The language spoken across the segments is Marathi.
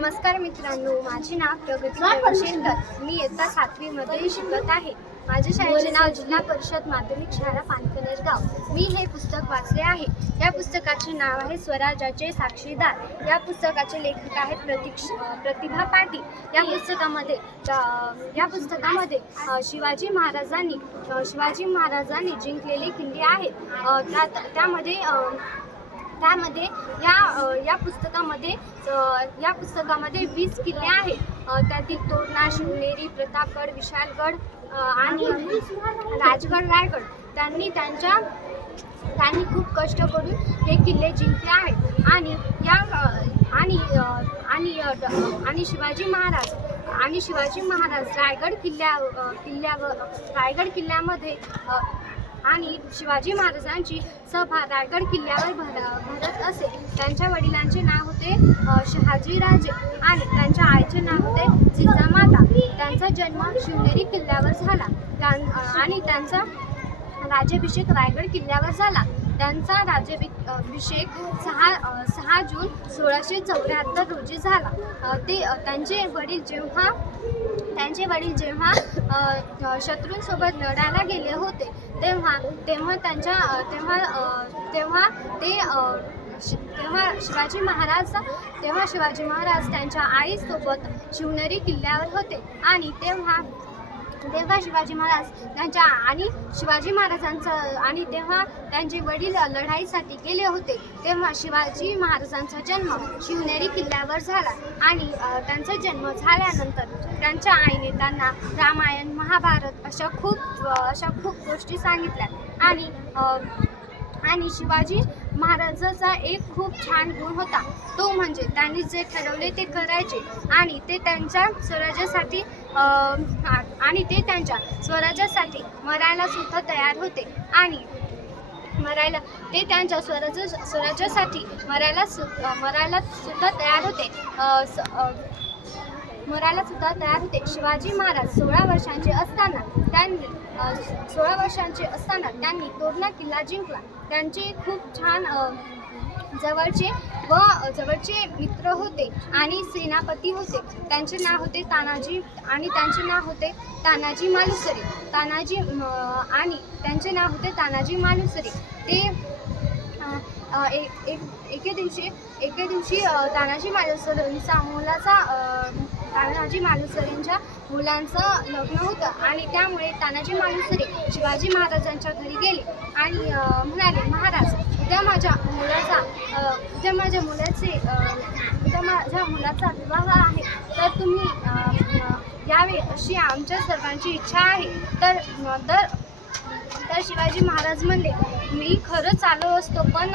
नमस्कार मित्रांनो माझे नाव प्रगती देवशेखर मी इयत्ता सातवीमध्ये शिकत आहे. माझ्या शाळेचे नाव जिल्हा परिषद माध्यमिक शाळा पानकनेर गाव. मी हे पुस्तक वाचले आहे. या पुस्तकाचे नाव आहे स्वराज्याचे साक्षीदार. या पुस्तकाचे लेखक आहेत प्रतीक्ष प्रतिभा पाटील. या पुस्तकामध्ये या पुस्तकामध्ये शिवाजी महाराजांनी शिवाजी महाराजांनी जिंकलेले किल्ले आहेत. त्यामध्ये त्यामध्ये या या पुस्तकामध्ये या पुस्तकामध्ये वीस किल्ले आहेत. त्यातील तोरणा शिवनेरी प्रतापगड विशालगड आणि राजगड रायगड. त्यांनी त्यांच्या त्यांनी खूप कष्ट करून हे किल्ले जिंकले आहेत. आणि या आणि आणि आणि शिवाजी महाराज आणि शिवाजी महाराज रायगड किल्ल्या किल्ल्यावर रायगड किल्ल्यामध्ये आणि शिवाजी महाराजांची सभा रायगड किल्ल्यावर भर भरत असे. त्यांच्या वडिलांचे नाव होते शहाजीराजे आणि त्यांच्या आईचे नाव होते जिजामाता त्यांचा जन्म शिवनेरी किल्ल्यावर झाला. त्यां- आणि त्यांचा राज्याभिषेक रायगड किल्ल्यावर झाला. त्यांचा राज्याभिषेक सहा सहा जून सोळाशे चौऱ्याहत्तर रोजी झाला. ते त्यांचे वडील जेव्हा त्यांचे वडील जेव्हा शत्रूंसोबत लढायला गेले होते तेव्हा तेव्हा त्यांच्या तेव्हा तेव्हा ते शि- तेव्हा शिवाजी महाराज तेव्हा शिवाजी महाराज त्यांच्या आईसोबत शिवनेरी किल्ल्यावर होते आणि तेव्हा तेव्हा शिवाजी महाराज त्यांच्या आणि शिवाजी महाराजांचं आणि तेव्हा त्यांचे वडील लढाईसाठी गेले होते तेव्हा शिवाजी महाराजांचा जन्म शिवनेरी किल्ल्यावर झाला आणि त्यांचा जन्म झाल्यानंतर त्यांच्या आईने त्यांना रामायण महाभारत अशा खूप अशा खूप गोष्टी सांगितल्या आणि आणि शिवाजी महाराजाचा एक खूप छान गुण होता तो म्हणजे त्यांनी जे ठरवले ते करायचे आणि ते त्यांच्या स्वराज्यासाठी आणि ते त्यांच्या स्वराज्यासाठी मरायला सुद्धा तयार होते. आणि मरायला ते त्यांच्या स्वराज्य स्वराज्यासाठी मरायला सु मरायला सुद्धा तयार होते. स- मरायला सुद्धा तयार होते. शिवाजी महाराज सोळा वर्षांचे असताना त्यांनी सोळा वर्षांचे असताना त्यांनी तोरणा किल्ला जिंकला. त्यांचे खूप छान जवळचे व जवळचे मित्र होते आणि सेनापती होते. त्यांचे नाव होते तानाजी आणि त्यांचे नाव होते तानाजी मालुसरे. तानाजी आणि त्यांचे नाव होते तानाजी मालुसरे. ते एक एक- एके दिवशी एके दिवशी तानाजी मालुसरेंचा मुलाचा तानाजी मालुसरेंच्या मुलांचं लग्न होतं आणि त्यामुळे तानाजी मालुसरे शिवाजी महाराजांच्या घरी गेले आणि म्हणाले महाराज उद्या माझ्या मुलाचा उद्या माझ्या मुलाचे उद्या माझ्या मुलाचा विवाह आहे. तर तुम्ही यावे अशी आमच्या सर्वांची इच्छा आहे. तर तर तर शिवाजी महाराज म्हणले मी खरंच आलो असतो पण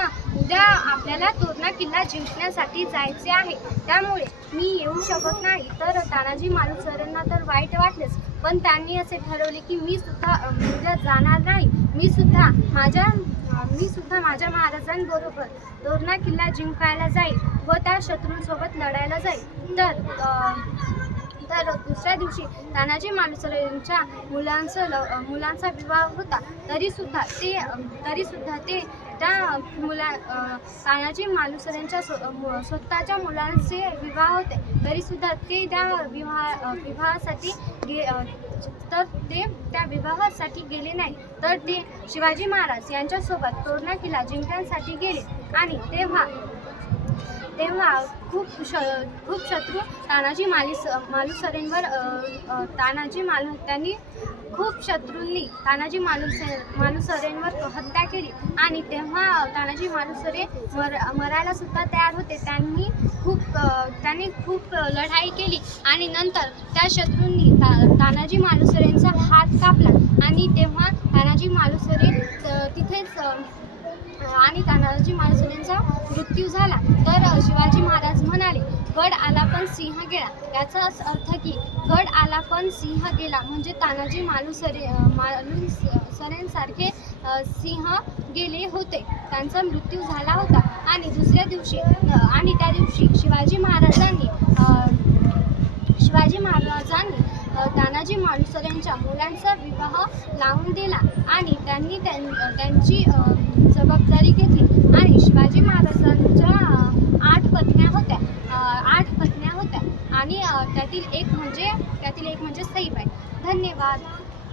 उद्या आपल्याला तोरणा किल्ला जिंकण्यासाठी जायचे आहे. त्यामुळे मी येऊ शकत नाही. तर तानाजी मालू सरांना तर वाईट वाटलेच. पण त्यांनी असे ठरवले की मी सुद्धा उद्या जाणार नाही. मी सुद्धा माझ्या मी सुद्धा माझ्या महाराजांबरोबर तोरणा किल्ला जिंकायला जाईल व त्या शत्रूंसोबत लढायला जाईल. तर तर दुसऱ्या दिवशी तानाजी मालुसरेंच्या मुलांचं ल मुलांचा विवाह होता. तरीसुद्धा ते तरीसुद्धा ते त्या मुला तानाजी मालुसरेंच्या स्व स्वतःच्या मुलांचे विवाह होते. तरीसुद्धा ते त्या विवाह विवाहासाठी गे तर ते त्या विवाहासाठी गेले नाही. तर ते शिवाजी महाराज यांच्यासोबत तोरणा किल्ला जिंकण्यासाठी गेले. आणि तेव्हा तेव्हा खूप श खूप शत्रू तानाजी मालिस मालुसरेंवर तानाजी मालु त्यांनी खूप शत्रूंनी तानाजी मालुसरे मालुसरेंवर हत्या केली. आणि तेव्हा तानाजी मालुसरे मर मरायला सुद्धा तयार होते. त्यांनी खूप त्यांनी खूप लढाई केली. आणि नंतर त्या शत्रूंनी ता तानाजी मालुसरेंचा हात कापला. आणि तेव्हा तानाजी मालुसरे तिथेच आणि तानाजी मालुसरेंचा मृत्यू झाला. तर शिवाजी महाराज म्हणाले गड आला पण सिंह गेला. याचाच अर्थ की गड आला पण सिंह गेला. म्हणजे तानाजी मालुसरे मालुसरेंसारखे सिंह गेले होते. त्यांचा मृत्यू झाला होता. आणि दुसऱ्या दिवशी आणि त्या दिवशी शिवाजी महाराजांनी शिवाजी महाराजांनी तानाजी मालुसरेंच्या मुलांचा विवाह लावून दिला. आणि त्यांनी त्यां- त्यांची अ, जबाबदारी घेतली. आणि शिवाजी महाराजांच्या आठ पत्न्या होत्या. आठ पत्न्या होत्या. आणि त्यातील एक म्हणजे त्यातील एक म्हणजे सईबाई धन्यवाद.